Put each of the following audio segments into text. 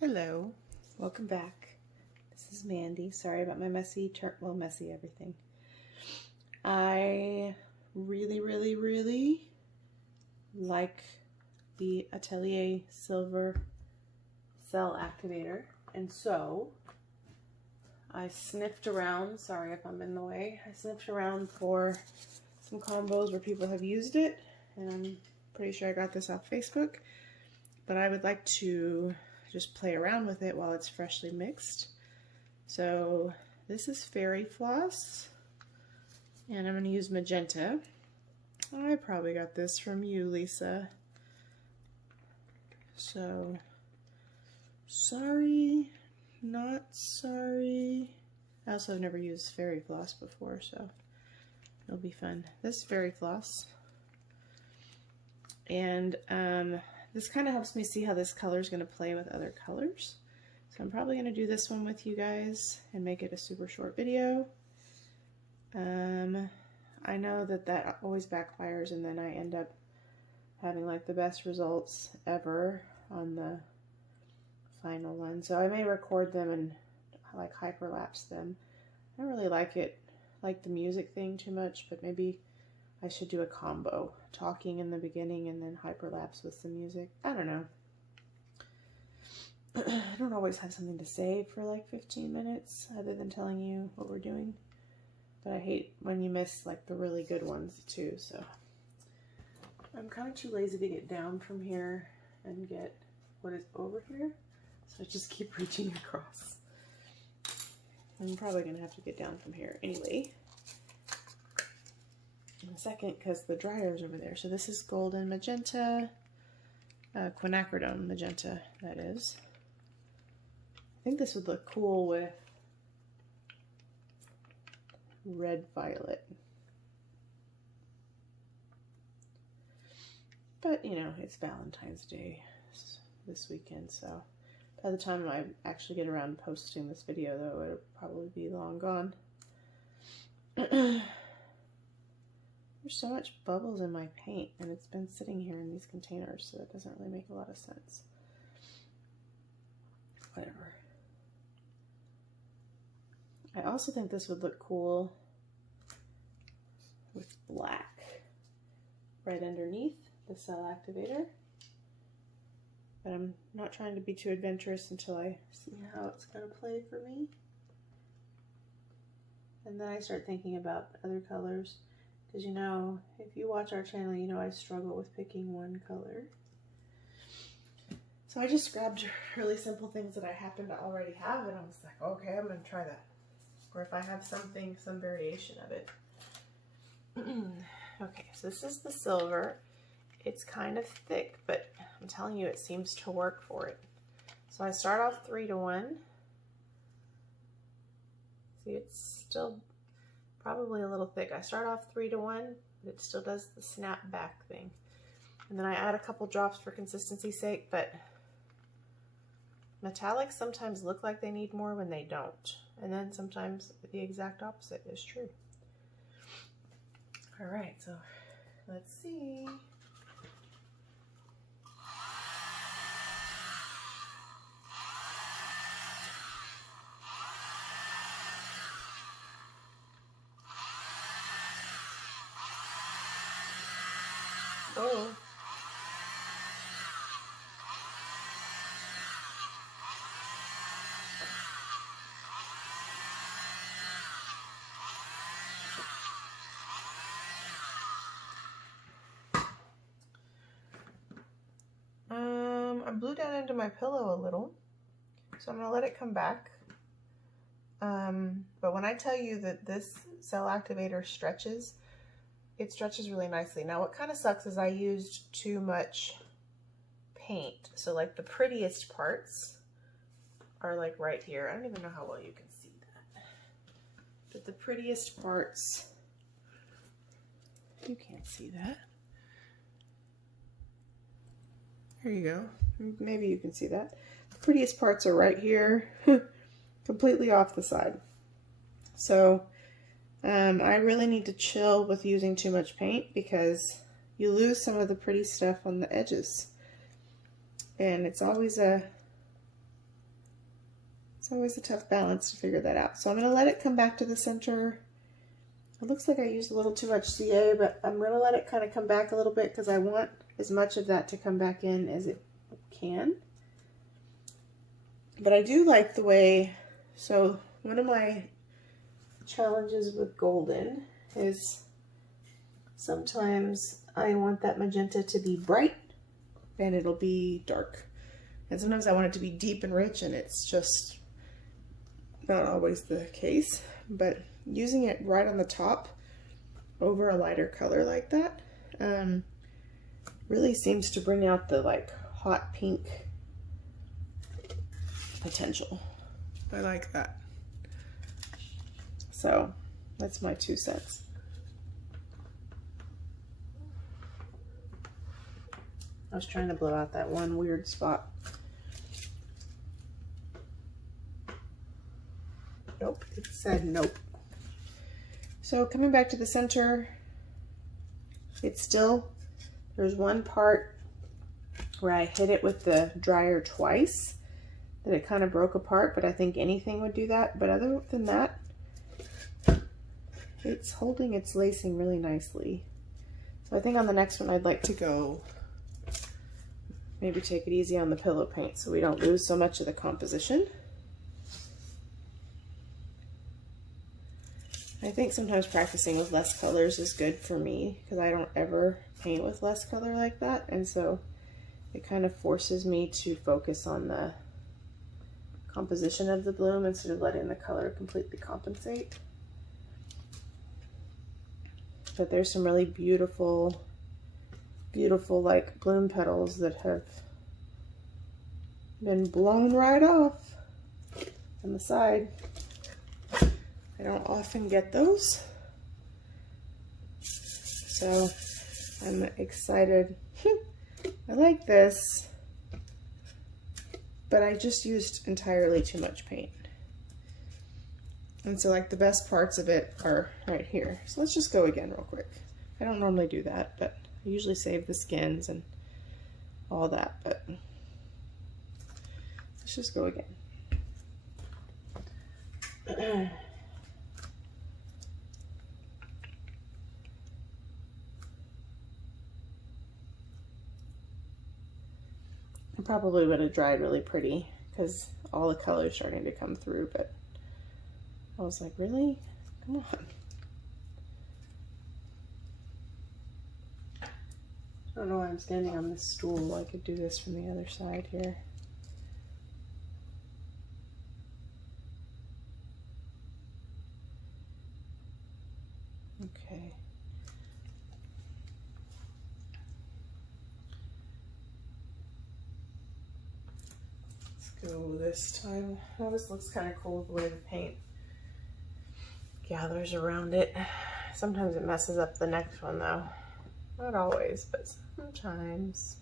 Hello, welcome back. This is Mandy. Sorry about my messy everything. I really like the Atelier Silver Cell Activator, and so I sniffed around. Sorry if I'm in the way. I sniffed around for some combos where people have used it, and I'm pretty sure I got this off Facebook, but I would like to just play around with it while it's freshly mixed. So this is Fairy Floss, and I'm going to use Magenta. I probably got this from you, Lisa. So sorry, not sorry. I also have never used Fairy Floss before, so it'll be fun. This is Fairy Floss, and this kind of helps me see how this color is going to play with other colors. So I'm probably going to do this one with you guys and make it a super short video. I know that always backfires, and then I end up having like the best results ever on the final one. So I may record them and like hyperlapse them. I don't really like the music thing too much, but maybe I should do a combo, talking in the beginning and then hyperlapse with some music. I don't know. I don't always have something to say for like 15 minutes other than telling you what we're doing. But I hate when you miss like the really good ones too, so. I'm kind of too lazy to get down from here and get what is over here, so I just keep reaching across. I'm probably going to have to get down from here anyway in a second because the dryer is over there. So this is Golden Magenta, quinacridone magenta, that is. I think this would look cool with red violet. But, you know, it's Valentine's Day this weekend, so by the time I actually get around to posting this video, though, it'll probably be long gone. There's so much bubbles in my paint, and it's been sitting here in these containers, so it doesn't really make a lot of sense. Whatever. I also think this would look cool with black right underneath the Cell Activator. But I'm not trying to be too adventurous until I see how it's going to play for me. And then I start thinking about other colors. Because, you know, if you watch our channel, you know I struggle with picking one color. So I just grabbed really simple things that I happen to already have, and I was like, okay, I'm going to try that. Or if I have something, some variation of it. Okay, so this is the silver. It's kind of thick, but I'm telling you, it seems to work for it. So I start off 3-to-1. See, it's still probably a little thick. I start off 3-to-1, but it still does the snap back thing. And then I add a couple drops for consistency's sake, but metallics sometimes look like they need more when they don't. And then sometimes the exact opposite is true. All right, so let's see. Oh. I blew down into my pillow a little, so I'm going to let it come back. But when I tell you that this Cell Activator stretches, it stretches really nicely. Now what kind of sucks is I used too much paint. So like the prettiest parts are like right here. I don't even know how well you can see that. But the prettiest parts, you can't see that. There you go. Maybe you can see that. The prettiest parts are right here, completely off the side. So I really need to chill with using too much paint because you lose some of the pretty stuff on the edges. And it's always a It's always a tough balance to figure that out. So I'm going to let it come back to the center. It looks like I used a little too much CA, but I'm going to let it kind of come back a little bit because I want as much of that to come back in as it can. But I do like the way, so one of my challenges with golden is sometimes I want that magenta to be bright and it'll be dark. And sometimes I want it to be deep and rich, and it's just not always the case. But using it right on the top over a lighter color like that really seems to bring out the like hot pink potential. I like that. So that's my 2 cents. I was trying to blow out that one weird spot. Nope, it said nope. So coming back to the center, it's still, there's one part where I hit it with the dryer twice that it kind of broke apart, but I think anything would do that. But other than that, it's holding its lacing really nicely. So I think on the next one I'd like to go maybe take it easy on the pillow paint so we don't lose so much of the composition. I think sometimes practicing with less colors is good for me because I don't ever paint with less color like that, and so it kind of forces me to focus on the composition of the bloom instead of letting the color completely compensate. But there's some really beautiful, beautiful like bloom petals that have been blown right off on the side. I don't often get those, so I'm excited. I like this, but I just used entirely too much paint. And so like the best parts of it are right here. So let's just go again real quick. I don't normally do that, but I usually save the skins and all that, but let's just go again. I probably would have dried really pretty because all the color is starting to come through, but I was like, really? Come on. I don't know why I'm standing on this stool. I could do this from the other side here. Okay. Go this time. Oh, this looks kind of cool the way the paint gathers around it. Sometimes it messes up the next one though. Not always, but sometimes.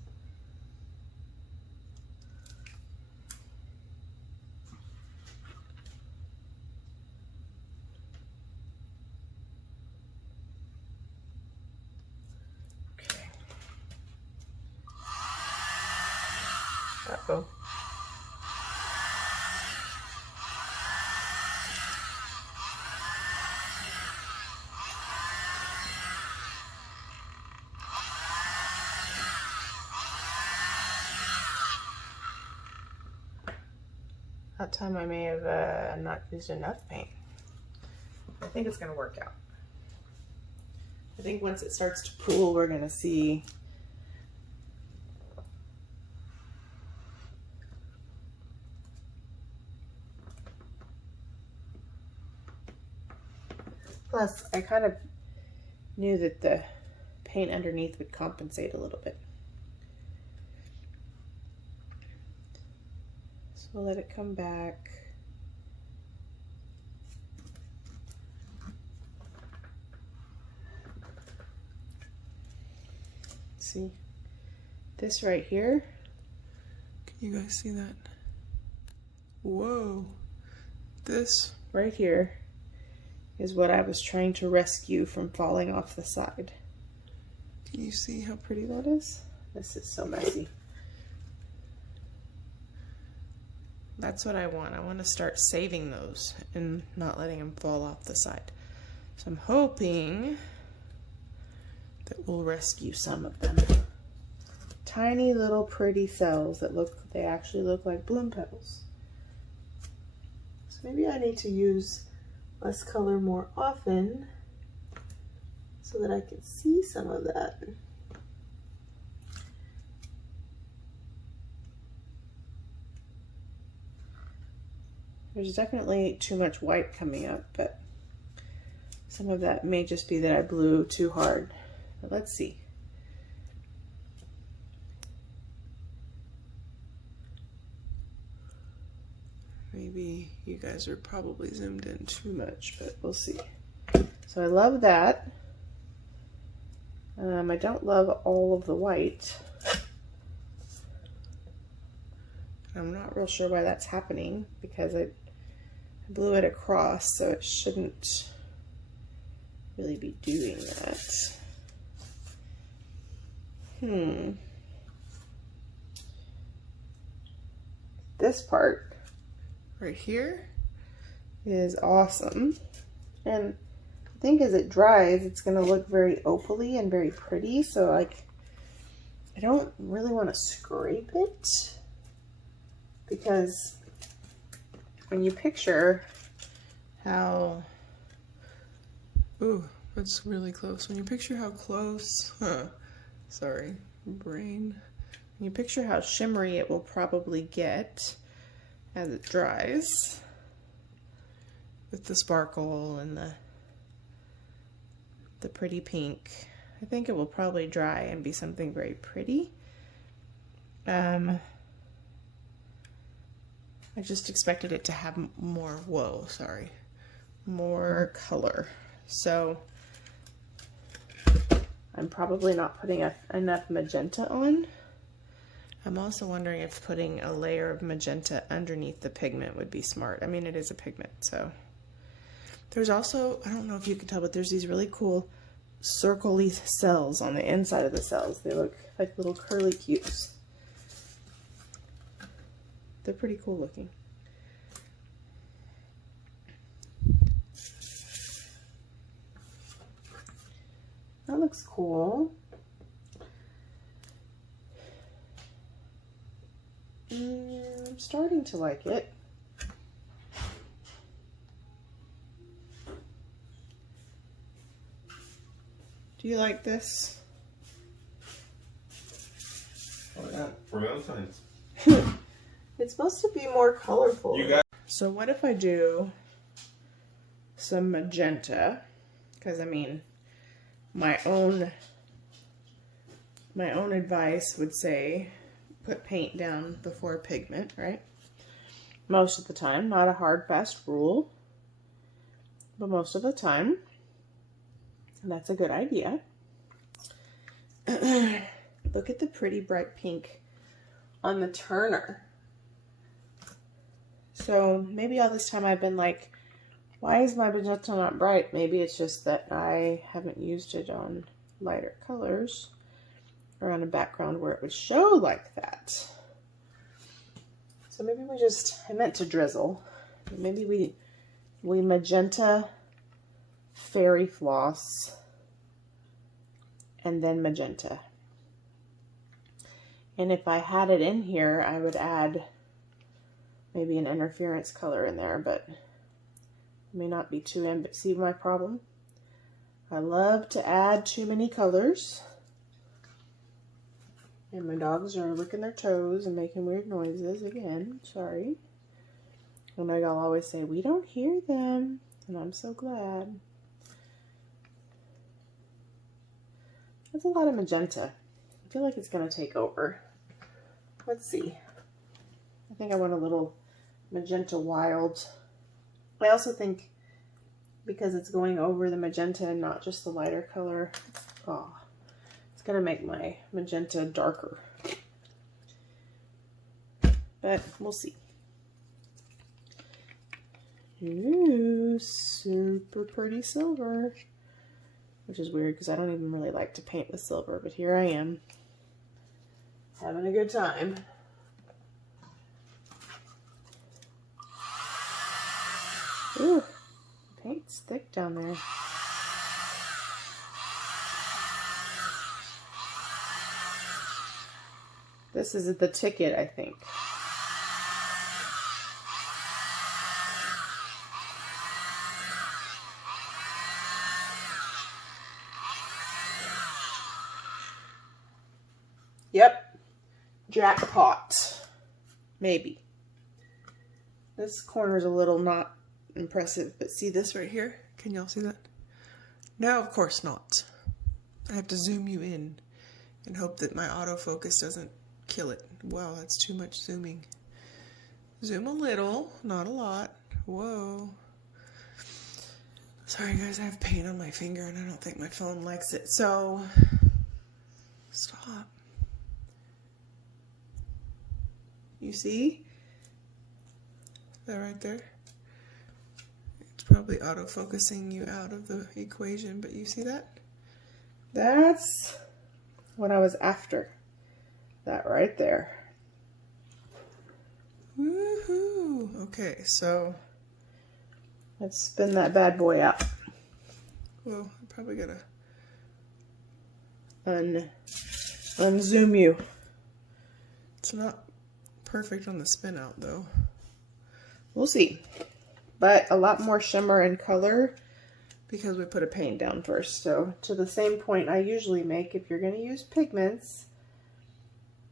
Okay. Uh-oh. That time I may have not used enough paint. I think it's going to work out. I think once it starts to pool, we're going to see plus I kind of knew that the paint underneath would compensate a little bit. We'll let it come back. See this right here? Can you guys see that? Whoa. This right here is what I was trying to rescue from falling off the side. Can you see how pretty that is? This is so messy. That's what I want. I want to start saving those and not letting them fall off the side. So I'm hoping that we'll rescue some of them. Tiny little pretty cells that they actually look like bloom petals. So maybe I need to use less color more often so that I can see some of that. There's definitely too much white coming up, but some of that may just be that I blew too hard. But let's see. Maybe you guys are probably zoomed in too much, but we'll see. So I love that. I don't love all of the white. I'm not real sure why that's happening because I blew it across, so it shouldn't really be doing that. This part right here is awesome. And I think as it dries, it's going to look very opaly and very pretty. So like, I don't really want to scrape it because when you picture how, ooh, that's really close. When you picture how close, sorry, brain. When you picture how shimmery it will probably get as it dries with the sparkle and the pretty pink, I think it will probably dry and be something very pretty. I just expected it to have more, more color. So I'm probably not putting enough magenta on. I'm also wondering if putting a layer of magenta underneath the pigment would be smart. I mean, it is a pigment, so. There's also, I don't know if you can tell, but there's these really cool circle-y cells on the inside of the cells. They look like little curly cubes. They're pretty cool looking. That looks cool. I'm starting to like it. Do you like this? Oh yeah, for Valentine's. It's supposed to be more colorful. You got. So what if I do some magenta? Because I mean, my own advice would say put paint down before pigment, right? Most of the time, not a hard, fast rule, but most of the time, and that's a good idea. Look at the pretty bright pink on the turner. So maybe all this time I've been like, why is my magenta not bright? Maybe it's just that I haven't used it on lighter colors or on a background where it would show like that. So maybe I meant to drizzle. Maybe we magenta fairy floss and then magenta. And if I had it in here, I would add maybe an interference color in there, but it may not be too see my problem? I love to add too many colors. And my dogs are licking their toes and making weird noises again. Sorry. I know y'all always say, we don't hear them. And I'm so glad. That's a lot of magenta. I feel like it's going to take over. Let's see. I think I want a little magenta wild. I also think because it's going over the magenta and not just the lighter color, it's going to make my magenta darker. But we'll see. Ooh, super pretty silver. Which is weird because I don't even really like to paint with silver, but here I am. Having a good time. Ooh, paint's thick down there. This is the ticket, I think. Yep, jackpot. Maybe. This corner's a little not impressive, but see this right here? Can y'all see that? No, of course not. I have to zoom you in and hope that my autofocus doesn't kill it. Wow, that's too much zooming. Zoom a little, not a lot. Whoa. Sorry guys, I have paint on my finger and I don't think my phone likes it, so stop. You see? That right there? It's probably auto-focusing you out of the equation, but you see that? That's what I was after. That right there. Woohoo! Okay, so let's spin that bad boy out. Well, I'm probably gonna unzoom you. It's not perfect on the spin out though. We'll see. But a lot more shimmer and color because we put a paint down first. So to the same point I usually make, if you're going to use pigments,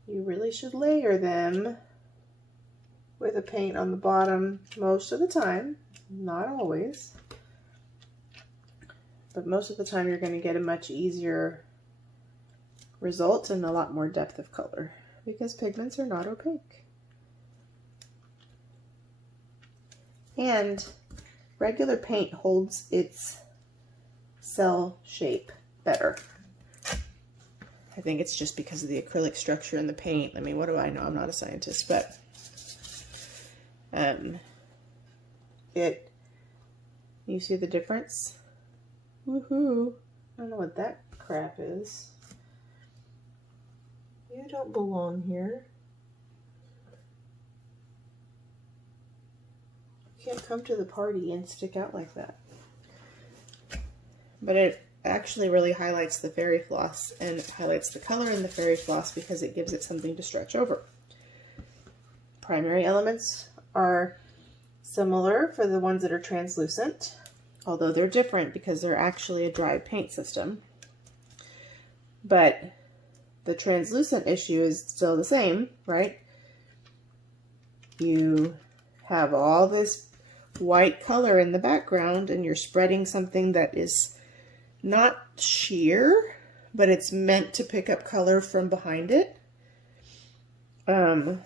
you really should layer them with a paint on the bottom most of the time. Not always. But most of the time you're going to get a much easier result and a lot more depth of color because pigments are not opaque. And regular paint holds its cell shape better. I think it's just because of the acrylic structure in the paint. I mean, what do I know? I'm not a scientist, but you see the difference? Woohoo! I don't know what that crap is. You don't belong here. Can't come to the party and stick out like that. But it actually really highlights the fairy floss and it highlights the color in the fairy floss because it gives it something to stretch over. Primary elements are similar for the ones that are translucent, although they're different because they're actually a dry paint system. But the translucent issue is still the same, right? You have all this white color in the background and you're spreading something that is not sheer, but it's meant to pick up color from behind it. Then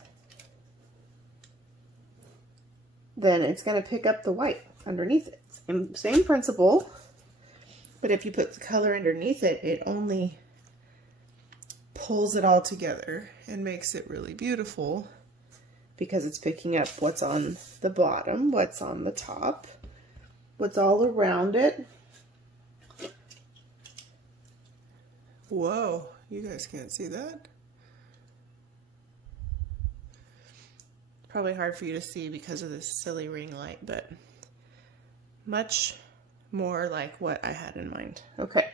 it's going to pick up the white underneath it. Same principle, but if you put the color underneath it, it only pulls it all together and makes it really beautiful. Because it's picking up what's on the bottom, what's on the top, what's all around it. Whoa, you guys can't see that? Probably hard for you to see because of this silly ring light, but much more like what I had in mind. Okay,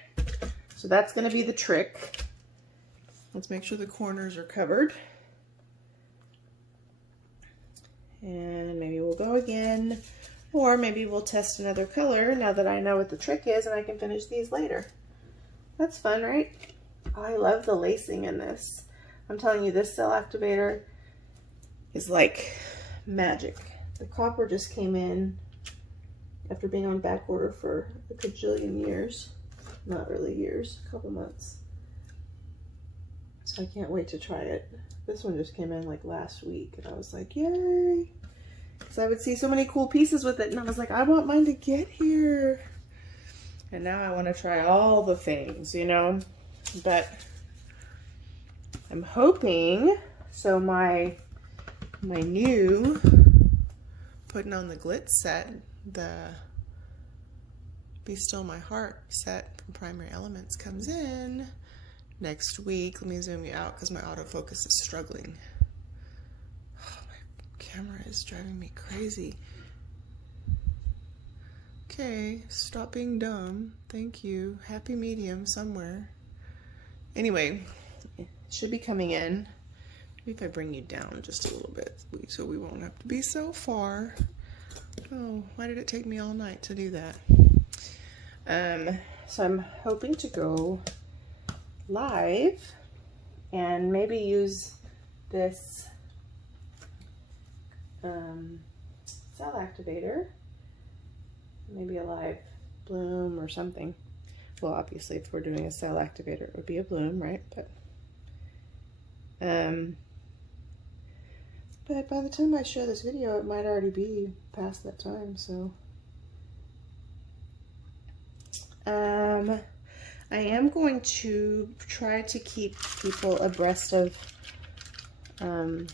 so that's going to be the trick. Let's make sure the corners are covered. And maybe we'll go again, or maybe we'll test another color now that I know what the trick is and I can finish these later. That's fun, right? Oh, I love the lacing in this. I'm telling you, this Cell Activator is like magic. The copper just came in after being on back order for a cajillion years. Not really years, a couple months. So I can't wait to try it. This one just came in like last week and I was like, yay! Because I would see so many cool pieces with it and I was like, I want mine to get here. And now I want to try all the things, you know? But I'm hoping, so my new putting on the glitz set, the Be Still My Heart set from Primary Elements comes in next week. Let me zoom you out because my autofocus is struggling. Oh, my camera is driving me crazy. Okay, stop being dumb. Thank you. Happy medium somewhere. Anyway, it should be coming in. Maybe if I bring you down just a little bit so we won't have to be so far. Oh, why did it take me all night to do that? So I'm hoping to go live and maybe use this Cell Activator, maybe a live bloom or something. Well, obviously if we're doing a Cell Activator it would be a bloom, right? But by the time I show this video it might already be past that time, so I am going to try to keep people abreast of when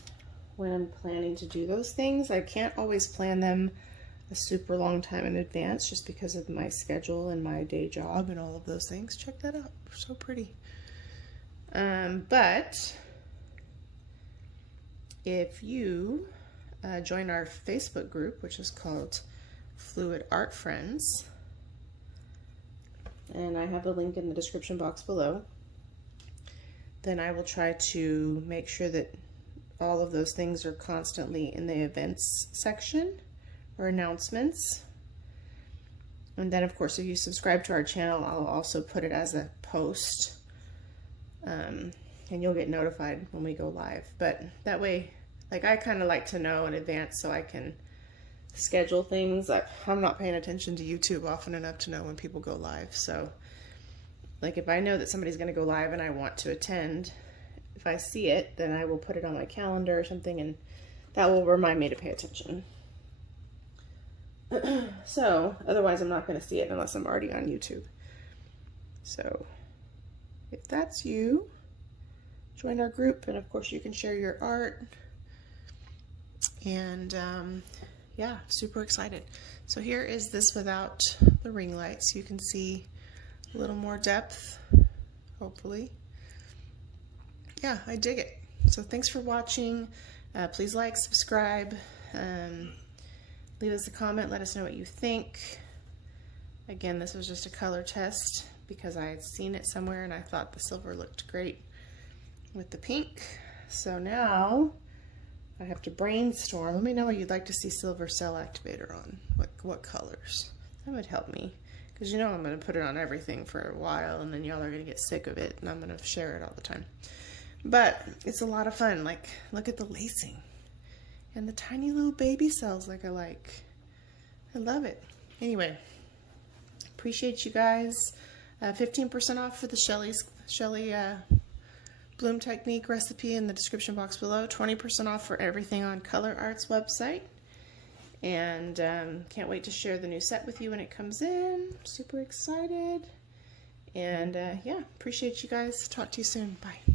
I'm planning to do those things. I can't always plan them a super long time in advance just because of my schedule and my day job and all of those things. Check that out, so pretty. But if you join our Facebook group, which is called Fluid Art Friends, and I have the link in the description box below, then I will try to make sure that all of those things are constantly in the events section or announcements. And then of course if you subscribe to our channel, I'll also put it as a post, and you'll get notified when we go live. But that way, like, I kind of like to know in advance so I can schedule things. I'm not paying attention to YouTube often enough to know when people go live. So like if I know that somebody's going to go live and I want to attend, if I see it, then I will put it on my calendar or something, and that will remind me to pay attention. So otherwise I'm not going to see it unless I'm already on YouTube. So if that's you, join our group, and of course you can share your art. And yeah, super excited. So here is this without the ring light, so you can see a little more depth, hopefully. Yeah, I dig it. So thanks for watching. Please like, subscribe, leave us a comment, let us know what you think. Again, this was just a color test because I had seen it somewhere and I thought the silver looked great with the pink. So now I have to brainstorm. Let me know what you'd like to see Silver Cell Activator on. What colors? That would help me, because you know I'm going to put it on everything for a while and then y'all are going to get sick of it and I'm going to share it all the time. But it's a lot of fun. Like, look at the lacing and the tiny little baby cells like I like. I love it. Anyway, appreciate you guys. 15% off for the Sheleeart Bloomtechnique recipe in the description box below. 20% off for everything on Color Art's website. And can't wait to share the new set with you when it comes in. Super excited. And yeah, appreciate you guys. Talk to you soon. Bye.